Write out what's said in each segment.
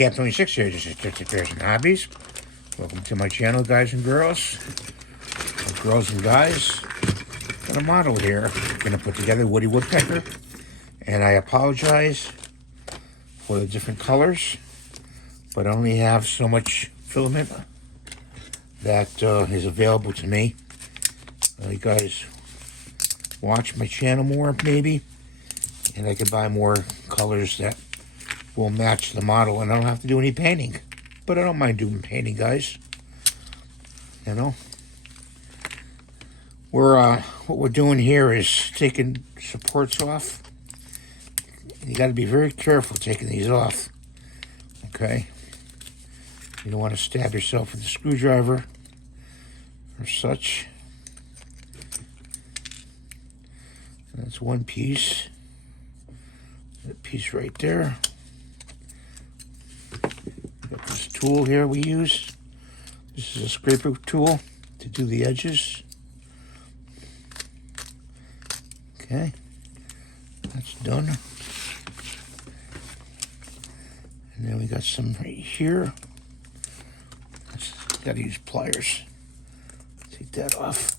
Cap 26 here, this is Tips, Repairs, and Hobbies. Welcome to my channel, guys and girls. Girls and guys. Got a model here. I'm going to put together a woody woodpecker. And I apologize for the different colors, but I only have so much filament that is available to me. You guys watch my channel more, maybe, and I can buy more colors that will match the model, and I don't have to do any painting. But I don't mind doing painting, guys. You know, what we're doing here is taking supports off. You got to be very careful taking these off. Okay, you don't want to stab yourself with a screwdriver or such. That's one piece. That piece right there. Got this tool here we use. This is a scraper tool to do the edges. Okay, that's done. And then we got some right here. Got to use pliers. Take that off.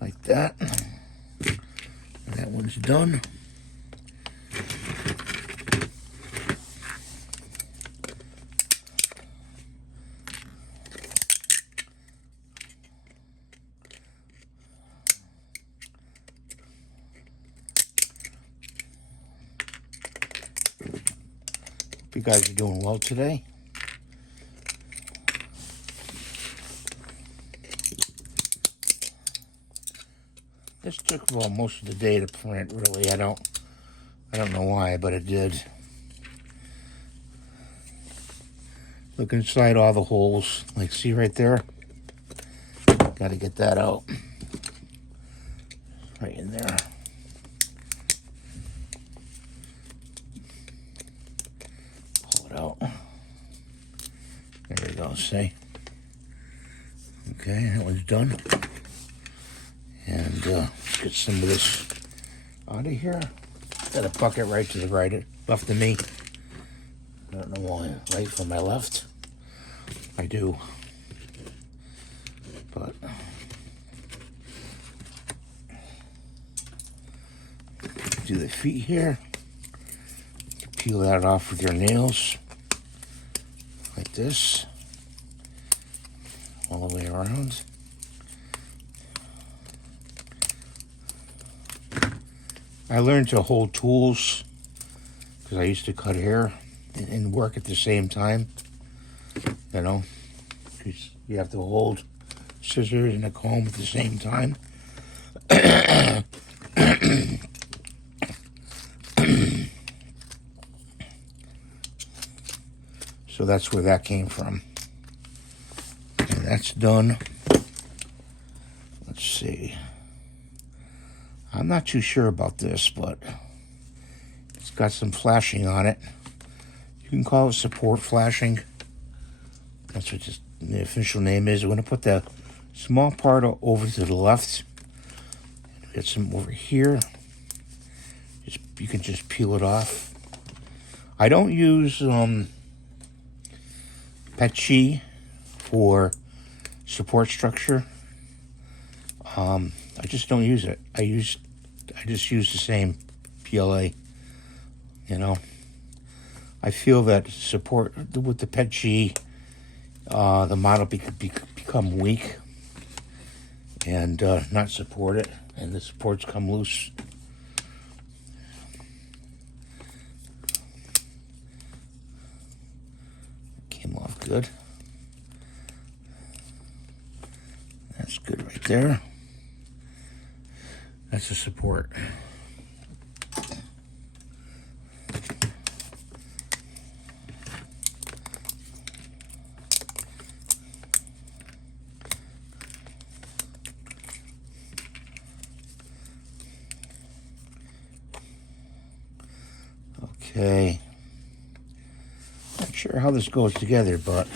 Like that. And that one's done. You guys are doing well today. This took most of the day to print, really. I don't know why, but it did. Look inside all the holes. Like, see right there? Got to get that out. Right in there. Out. There we go, see? Okay, that one's done. And let's get some of this out of here. Got a bucket right to the right, left of me. I don't know why, right from my left. I do. But do the feet here. Peel that off with your nails. Like this, all the way around. I learned to hold tools because I used to cut hair and work at the same time. You know, because you have to hold scissors and a comb at the same time. So that's where that came from. And that's done. Let's see. I'm not too sure about this, but it's got some flashing on it. You can call it support flashing. That's what the official name is. We're going to put the small part over to the left. Get some over here. You can just peel it off. I don't use pecker for support structure. I just don't use it. I just use the same PLA. You know, I feel that support with the pecker, the model become weak and not support it, and the supports come loose. Came off good. That's good right there. That's the support. Okay. Not sure how this goes together, but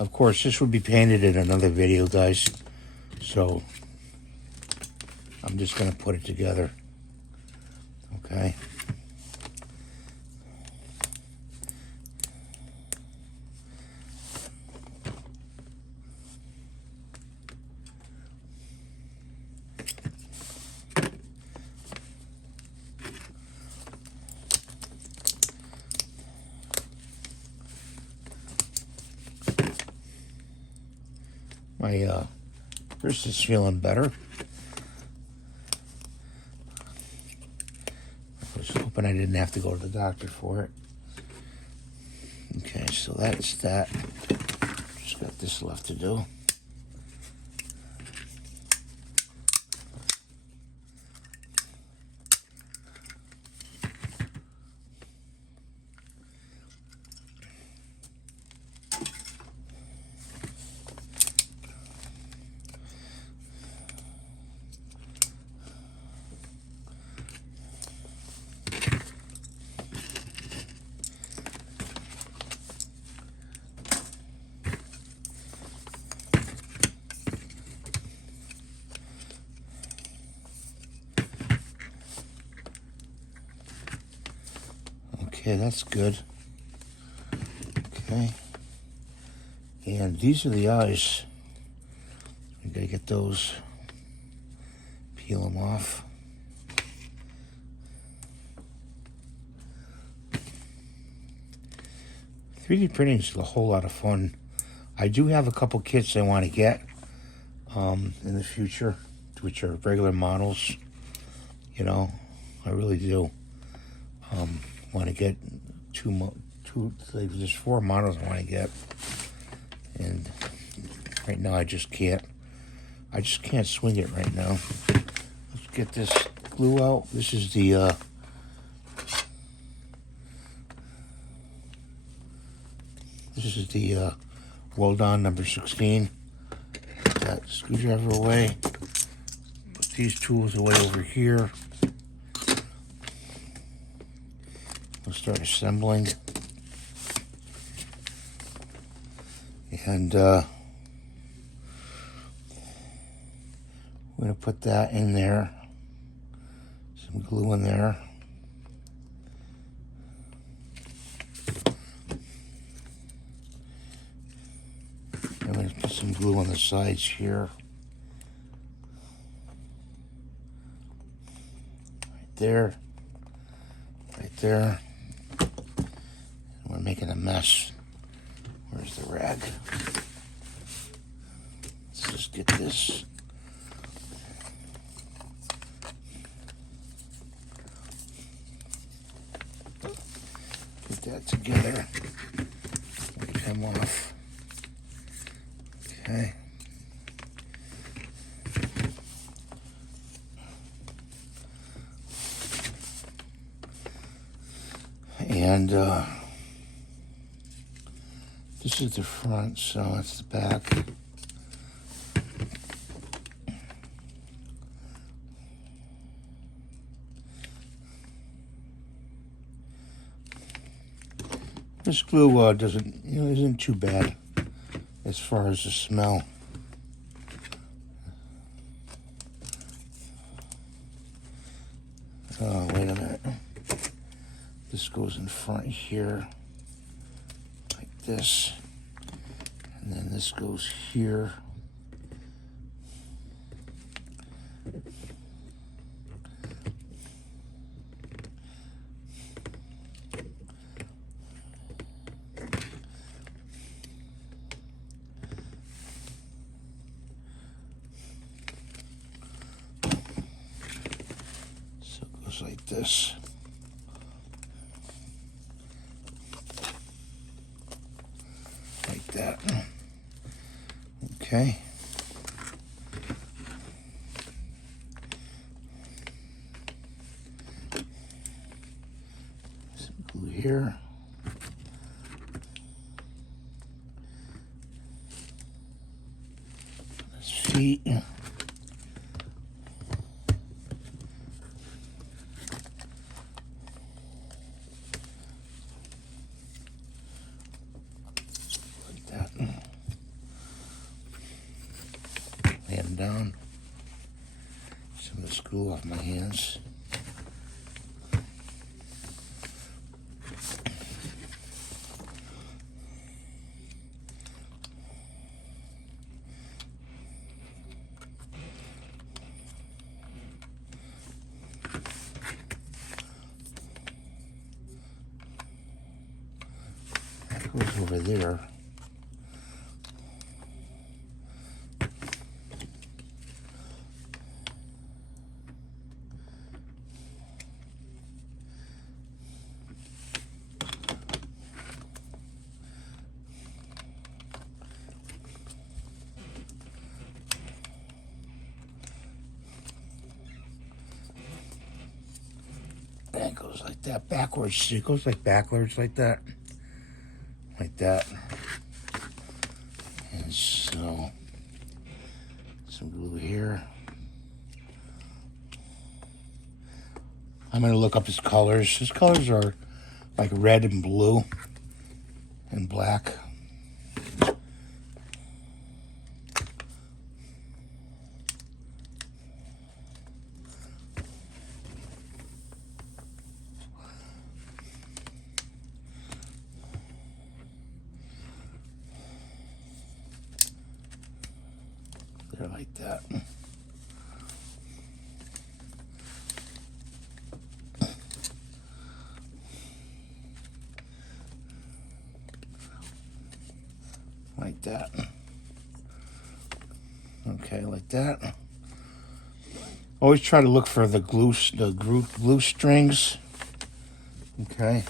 of course this will be painted in another video, guys. So I'm just going to put it together. Okay. My wrist is feeling better. I was hoping I didn't have to go to the doctor for it. Okay, so that's that. Just got this left to do. Okay, that's good. Okay. And these are the eyes. We gotta get those, peel them off. .3D printing is a whole lot of fun. I do have a couple kits I want to get in the future, which are regular models. You know, I really do. Want to get there's 4 models I want to get, and right now I just can't swing it right now. Let's get this glue out. This is the weld on number 16. Put that screwdriver away. Put these tools away over here. We'll start assembling. And we're going to put that in there. Some glue in there. I'm going to put some glue on the sides here. Right there. Right there. We're making a mess. Where's the rag? Let's just get this. Get that together. Wipe him off. Okay. And this is the front, so that's the back. This glue isn't too bad as far as the smell. Oh, wait a minute. This goes in front here, like this, and then this goes here. So it goes like this. Like that. Okay. Some glue here. His feet. Lay them down. Some of this glue off my hands. That goes over there. That goes like that backwards. It goes like backwards like that. Like that. And so, some glue here. I'm going to look up his colors. His colors are like red and blue and black. They're like that. Like that. Okay, like that. Always try to look for the glue strings. Okay.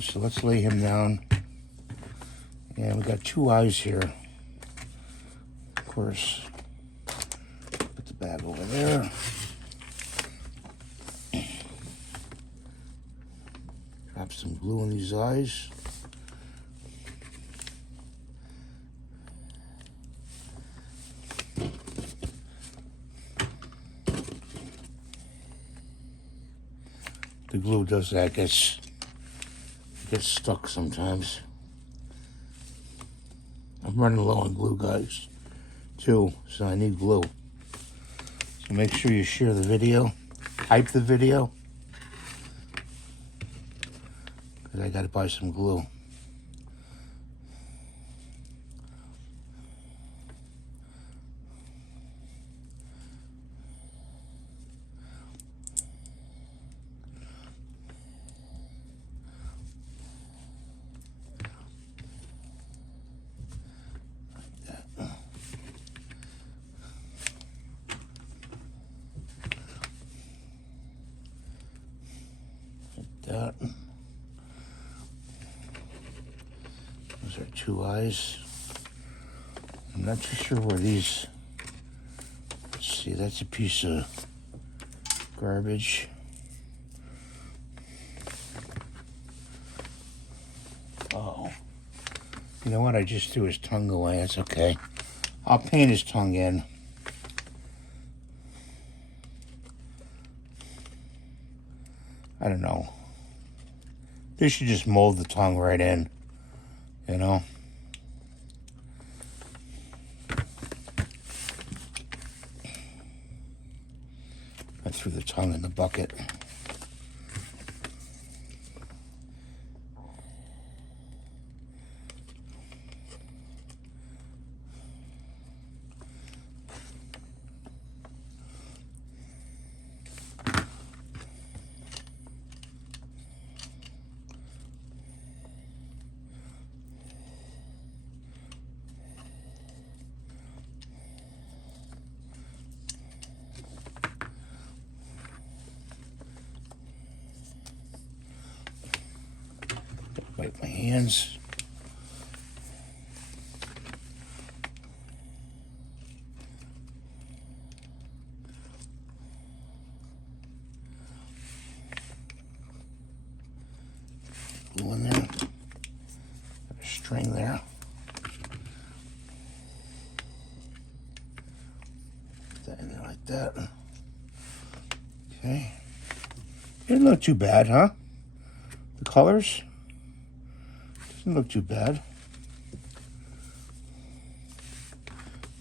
So let's lay him down. And we got two eyes here. Of course, put the bag over there. Drop some glue in these eyes. The glue does that, gets stuck sometimes. I'm running low on glue, guys, too, so I need glue. So make sure you share the video, hype the video, because I got to buy some glue. That. Those are two eyes. I'm not too sure where these. Let's see, that's a piece of garbage. Oh. You know what? I just threw his tongue away. That's okay. I'll paint his tongue in. I don't know. They should just mold the tongue right in, you know? I threw the tongue in the bucket. Wipe my hands. Glue in there. Got a string there. Put that in there like that. Okay. Didn't look too bad, huh? The colors? Doesn't look too bad.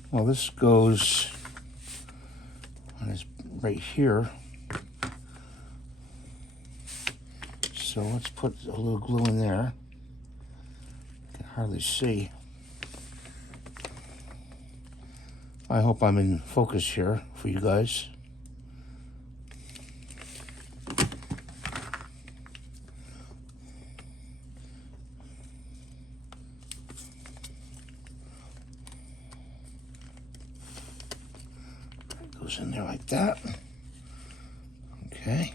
Well, this goes right here. So let's put a little glue in there. I can hardly see. I hope I'm in focus here for you guys. Goes in there like that. Okay.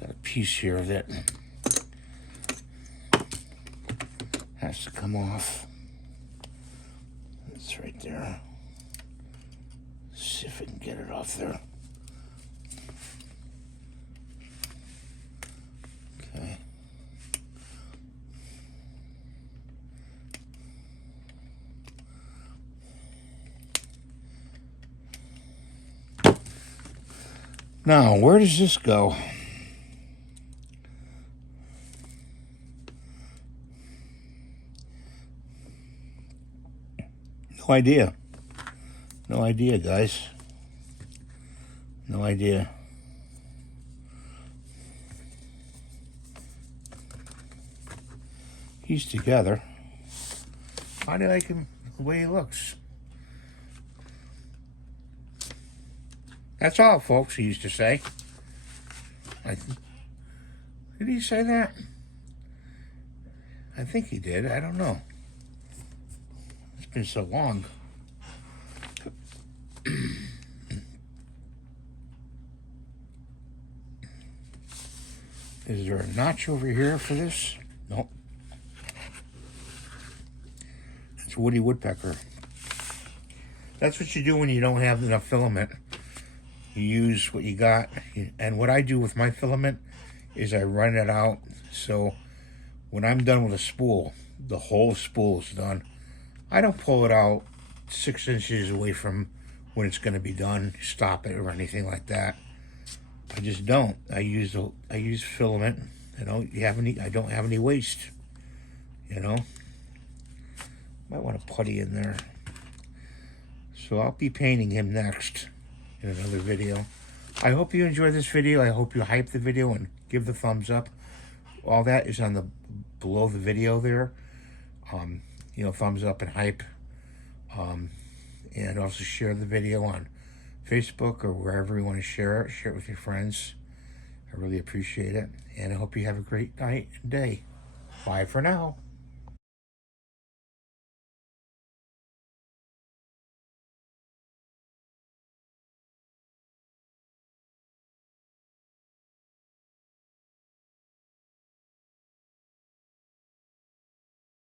Got a piece here that has to come off. It's right there. See if I can get it off there. Okay. Now, where does this go? No idea. No idea, guys. No idea. He's together. I like him the way he looks. That's all, folks, he used to say. Did he say that? I think he did. I don't know. It's been so long. Is there a notch over here for this? Nope. It's a woody woodpecker. That's what you do when you don't have enough filament. You use what you got. And what I do with my filament is I run it out. So when I'm done with a spool, the whole spool is done. I don't pull it out 6 inches away from when it's going to be done, stop it or anything like that. I just don't. I use filament. I don't have any waste. You know. Might want to putty in there. So I'll be painting him next in another video. I hope you enjoyed this video. I hope you hype the video and give the thumbs up. All that is on the below the video there. You know, thumbs up and hype. And also share the video on Facebook or wherever you want to share it. Share it with your friends. I really appreciate it. And I hope you have a great night and day. Bye for now.